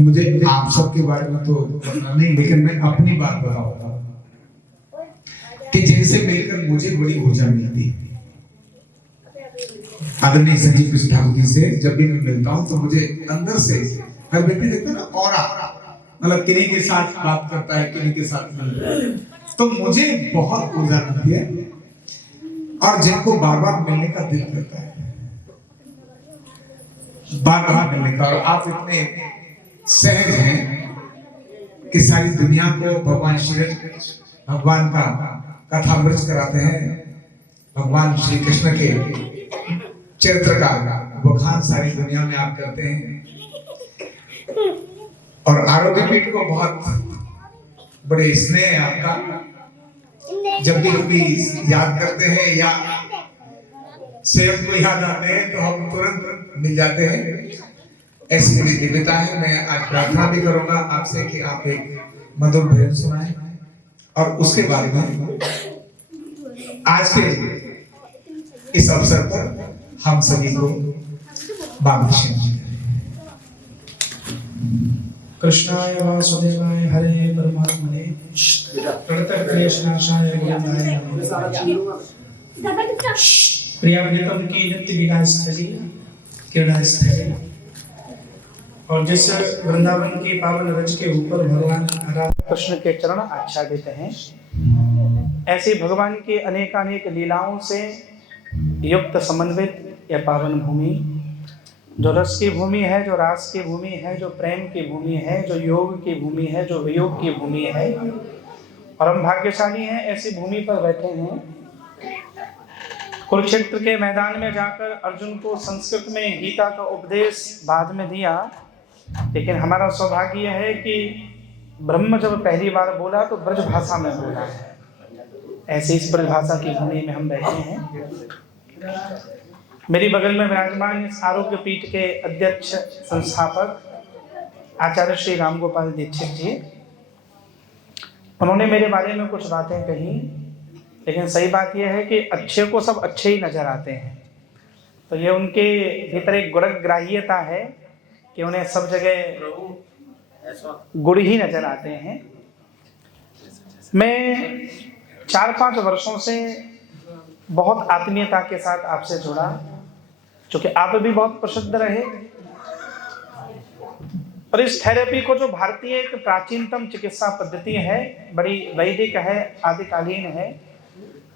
मुझे आप सबके बारे में तो पता नहीं, लेकिन मैं अपनी बात बताऊंगा कि जिनसे मिलकर मुझे बड़ी ऊर्जा मिलती है। आदरणीय संजीव कृष्ण ठाकुर जी से जब भी मैं मिलता हूँ तो मुझे अंदर से हर व्यक्ति देखता है ना ऑरा, मतलब किन्हीं के साथ बात करता है, किन्हीं के साथ मिलता है, तो मुझे बहुत ऊर्जा मिलती है और जिनको बार बार मिलने का दिल करता है, बार बार मिलने का। और आप इतने सहज हैं कि सारी दुनिया को भगवान श्री भगवान का कथामृत कराते हैं, भगवान श्री कृष्ण के चरित्र का बखान सारी दुनिया में आप करते हैं। और आरोग्य पीठ को बहुत बड़े स्नेह है आपका, जब भी कभी याद करते हैं या सेव को याद आते हैं तो हम तुरंत मिल जाते हैं। ऐसी बड़ी दिव्यता है। मैं आज प्रार्थना भी करूंगा आपसे कि आप एक मधुर भजन सुनाएं और उसके बाद में आज के इस अवसर पर हम सभी को बाबूजी कृष्णाय वासुदेवाय हरे परमात्मने प्रणतक्लेशनाशाय गोविंदाय नमः। प्रियव्रतम की नित्य विकास स्थली क्रीड़ा स्थली और जिस वृंदावन की पावन रज के ऊपर भगवान राधा कृष्ण के चरण आच्छादित हैं, ऐसे भगवान के अनेकानेक लीलाओं से युक्त समन्वित यह पावन भूमि, जो रस की भूमि है, जो रास की भूमि है, जो प्रेम की भूमि है, जो योग की भूमि है, जो वियोग की भूमि है, और हम भाग्यशाली हैं ऐसी भूमि पर बैठे हैं। कुरुक्षेत्र के मैदान में जाकर अर्जुन को संस्कृत में गीता का उपदेश बाद में दिया, लेकिन हमारा सौभाग्य यह है कि ब्रह्म जब पहली बार बोला तो ब्रज भाषा में बोला है। ऐसे इस ब्रज भाषा की भूमि में हम बैठे हैं। मेरी बगल में विराजमान इस आरोग्य पीठ के अध्यक्ष संस्थापक आचार्य श्री राम गोपाल दीक्षित जी, उन्होंने मेरे बारे में कुछ बातें कही, लेकिन सही बात यह है कि अच्छे को सब अच्छे ही नजर आते हैं। तो ये उनके भीतर एक गुणग्राह्यता है कि उन्हें सब जगह गुण ही नजर आते हैं। मैं 4-5 वर्षों से बहुत आत्मीयता के साथ आपसे जुड़ा, क्योंकि आप भी बहुत प्रसिद्ध रहे। और इस थेरेपी को जो भारतीय एक प्राचीनतम चिकित्सा पद्धति है, बड़ी वैदिक है, आदिकालीन है,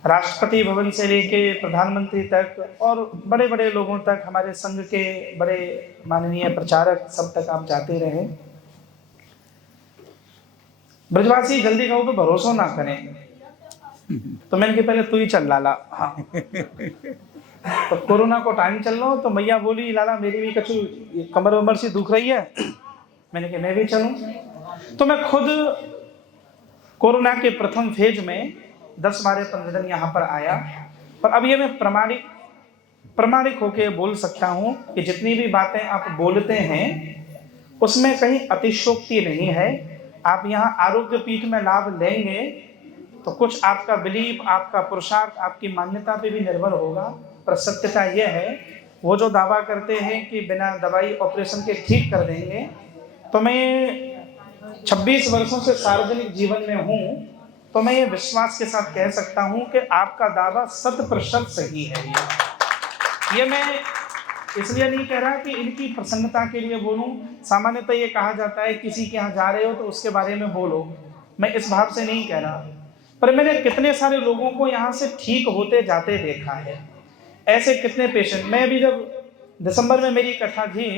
राष्ट्रपति भवन से लेके प्रधानमंत्री तक और बड़े बड़े लोगों तक, हमारे संघ के बड़े माननीय प्रचारक सब तक आप जाते रहे। ब्रजवासी जल्दी कहो तो भरोसा ना करें, तो मैंने कहा पहले तू ही चल लाला। हाँ तो कोरोना को टाइम चल रहा हो तो मैया बोली लाला मेरी भी कछु कमर वमर सी दुख रही है, मैंने कहा मैं भी चलूं। तो मैं खुद कोरोना के प्रथम फेज में 10-12-15 दिन यहाँ पर आया, और अब ये मैं प्रमाणिक होके बोल सकता हूँ कि जितनी भी बातें आप बोलते हैं उसमें कहीं अतिशयोक्ति नहीं है। आप यहाँ आरोग्य पीठ में लाभ लेंगे तो कुछ आपका बिलीफ, आपका पुरुषार्थ, आपकी मान्यता पे भी निर्भर होगा। पर सत्यता यह है, वो जो दावा करते हैं कि बिना दवाई ऑपरेशन के ठीक कर देंगे, तो मैं 26 वर्षों से सार्वजनिक जीवन में हूँ, तो मैं ये विश्वास के साथ कह सकता हूँ कि आपका दावा 100% सही है। ये मैं इसलिए नहीं कह रहा कि इनकी प्रसन्नता के लिए बोलूँ। सामान्यतः ये कहा जाता है किसी के यहाँ जा रहे हो तो उसके बारे में बोलो, मैं इस भाव से नहीं कह रहा। पर मैंने कितने सारे लोगों को यहाँ से ठीक होते जाते देखा है। ऐसे कितने पेशेंट, मैं अभी जब दिसंबर में मेरी कथा थी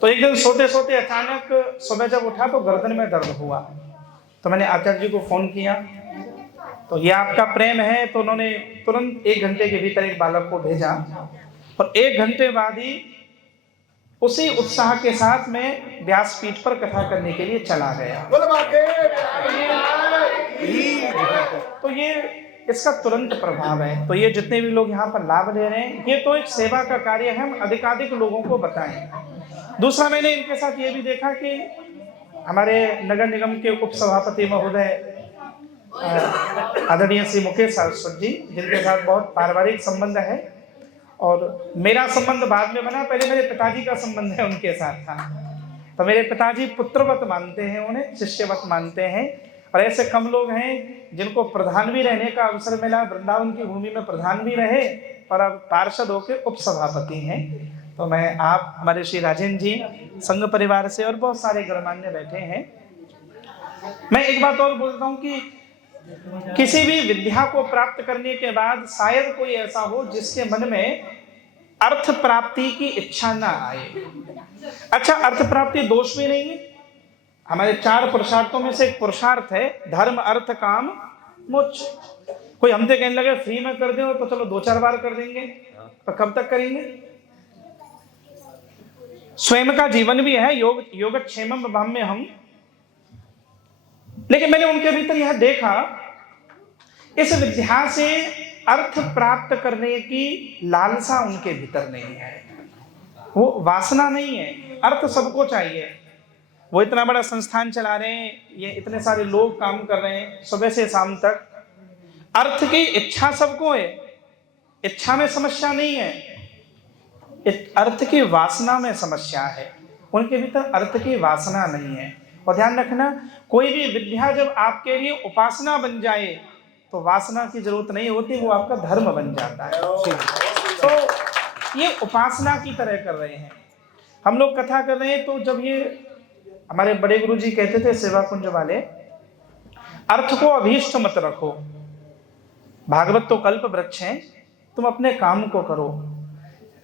तो एक दिन सोते सोते अचानक सुबह जब उठा तो गर्दन में दर्द हुआ। तो मैंने आचार्य जी को फ़ोन किया, तो ये आपका प्रेम है, तो उन्होंने तुरंत 1 घंटे के भीतर एक बालक को भेजा, और 1 घंटे बाद ही उसी उत्साह के साथ मैं व्यासपीठ पर कथा करने के लिए चला गया। तो ये इसका तुरंत प्रभाव है। तो ये जितने भी लोग यहाँ पर लाभ ले रहे हैं, ये तो एक सेवा का कार्य है, हम अधिकाधिक लोगों को बताएं। दूसरा, मैंने इनके साथ ये भी देखा कि हमारे नगर निगम के उप सभापति महोदय आदरणीय श्री मुकेश सारस्वत जी, जिनके साथ बहुत पारिवारिक संबंध है, और मेरा संबंध बाद में बना, पहले मेरे पिताजी का संबंध है उनके साथ था। तो मेरे पिताजी पुत्रवत मानते हैं उन्हें, शिष्यवत मानते हैं। और ऐसे कम लोग हैं जिनको प्रधान भी रहने का अवसर मिला, वृंदावन की भूमि में प्रधान भी रहे और अब पार्षद होकर उपसभापति हैं। तो मैं आप हमारे श्री राजेंद्र जी संघ परिवार से और बहुत सारे गणमान्य बैठे हैं। मैं एक बात और बोलता हूँ कि किसी भी विद्या को प्राप्त करने के बाद शायद कोई ऐसा हो जिसके मन में अर्थ प्राप्ति की इच्छा ना आए। अच्छा, अर्थ प्राप्ति दोष भी नहीं है। हमारे 4 पुरुषार्थों में से एक पुरुषार्थ है धर्म अर्थ काम मोक्ष। कोई हमसे कहने लगे फ्री में कर दो तो चलो 2-4 बार कर देंगे, तो कब तक करेंगे? स्वयं का जीवन भी है, योगक्षेमम भाम्य हम। लेकिन मैंने उनके भीतर यह देखा, इस विद्या से अर्थ प्राप्त करने की लालसा उनके भीतर नहीं है, वो वासना नहीं है। अर्थ सबको चाहिए। वो इतना बड़ा संस्थान चला रहे हैं, ये इतने सारे लोग काम कर रहे हैं सुबह से शाम तक। अर्थ की इच्छा सबको है, इच्छा में समस्या नहीं है, अर्थ की वासना में समस्या है। उनके भीतर अर्थ की वासना नहीं है। और ध्यान रखना, कोई भी विद्या जब आपके लिए उपासना बन जाए तो वासना की जरूरत नहीं होती, वो आपका धर्म बन जाता है। तो ये उपासना की तरह कर रहे हैं। हम लोग कथा कर रहे हैं तो जब ये हमारे बड़े गुरु जी कहते थे सेवा कुंज वाले, अर्थ को अभीष्ट मत रखो, भागवत तो कल्प वृक्ष है, तुम अपने काम को करो।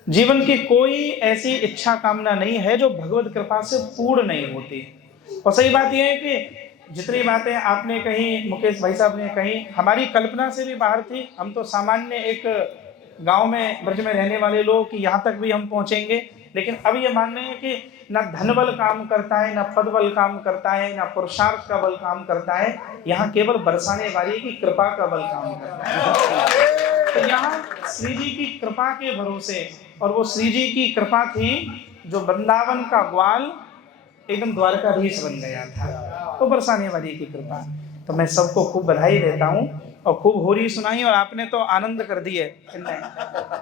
जीवन की कोई ऐसी इच्छा कामना नहीं है जो भगवत कृपा से पूर्ण नहीं होती। और सही बात यह है कि जितनी बातें आपने कही, मुकेश भाई साहब ने कही, हमारी कल्पना से भी बाहर थी। हम तो सामान्य एक गांव में ब्रज में रहने वाले लोग कि यहाँ तक भी हम पहुँचेंगे, लेकिन अब ये मान रहे हैं कि ना धन बल काम करता है, ना पद बल काम करता है, ना पुरुषार्थ का बल काम करता है, यहाँ केवल बरसाने वाली की कृपा का बल काम करता है। तो यहाँ श्री जी की कृपा के भरोसे, और वो श्री जी की कृपा थी जो वृंदावन का ग्वाल एकदम द्वारकाधीश बन गया था, तो बरसाने वाली की कृपा। तो मैं सबको खूब बधाई देता हूँ और खूब होरी सुनाई, और आपने तो आनंद कर दिए।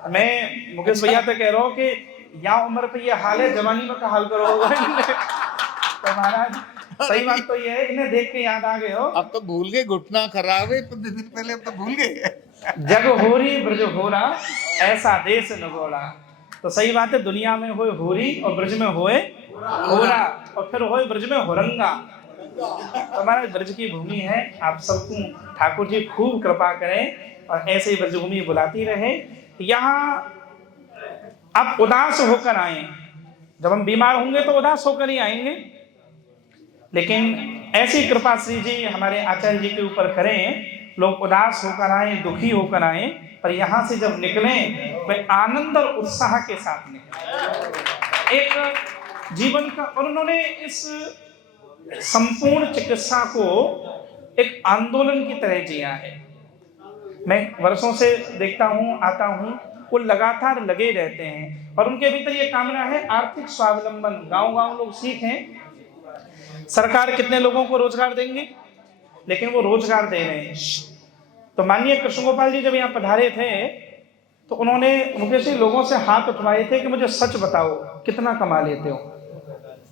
मैं मुकेश भैया तो कह रहा हूँ कि या उम्र पे ये हाल है, जवानी में का हाल करो। तो महाराज सही बात तो ये है, इन्हें देख के याद आ गए हो। अब तो भूल गए, घुटना खराब है, 15 दिन पहले अब तो भूल गए। जग होरी ब्रज होरा, ऐसा देश नगोरा। तो सही बात है, दुनिया में होए होरी और ब्रज में होए होरा, और फिर होए ब्रज में होरंगा। तो हमारा ब्रज की भूमि है, आप सबको ठाकुर जी खूब कृपा करें और ऐसे ही ब्रजभूमि बुलाती रहे। यहाँ आप उदास होकर आए, जब हम बीमार होंगे तो उदास होकर ही आएंगे, लेकिन ऐसी कृपा श्री जी हमारे आचार्य जी के ऊपर करें, लोग उदास होकर आए, दुखी होकर आए, पर यहाँ से जब निकले वे आनंद और उत्साह के साथ निकले। एक जीवन का, और उन्होंने इस संपूर्ण चिकित्सा को एक आंदोलन की तरह जिया है। मैं वर्षों से देखता हूँ, आता हूँ, वो लगातार लगे रहते हैं और उनके भीतर ये कामना है आर्थिक स्वावलंबन। गांव-गांव लोग सीखें, सरकार कितने लोगों को रोजगार देंगे, लेकिन वो रोजगार दे रहे हैं। तो माननीय कृष्ण गोपाल जी जब यहाँ पधारे थे तो उन्होंने मुझे से लोगों से हाथ उठवाए थे कि मुझे सच बताओ कितना कमा लेते हो।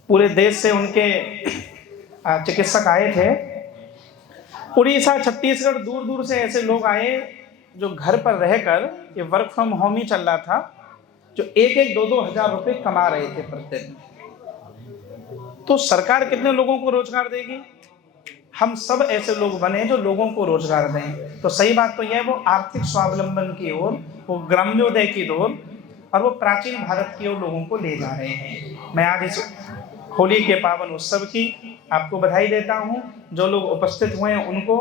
पूरे देश से उनके चिकित्सक आए थे, उड़ीसा, छत्तीसगढ़, दूर दूर से ऐसे लोग आए जो घर पर रहकर, ये वर्क फ्रॉम होम ही चल रहा था, जो 1-1, 2-2 हज़ार रुपए कमा रहे थे प्रतिदिन। तो सरकार कितने लोगों को रोजगार देगी? हम सब ऐसे लोग बने जो लोगों को रोजगार दें। तो सही बात तो यह है, वो आर्थिक स्वावलंबन की ओर, वो ग्राम्योदय की ओर, और वो प्राचीन भारत की ओर लोगों को ले जा रहे हैं। मैं आज इस होली के पावन उत्सव की आपको बधाई देता हूँ, जो लोग उपस्थित हुए हैं उनको,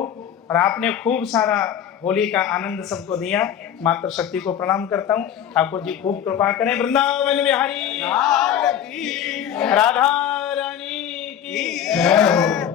और आपने खूब सारा होली का आनंद सबको दिया। मातृ शक्ति को प्रणाम करता हूँ। ठाकुर जी खूब कृपा करें। वृंदावन बिहारी राधा रानी की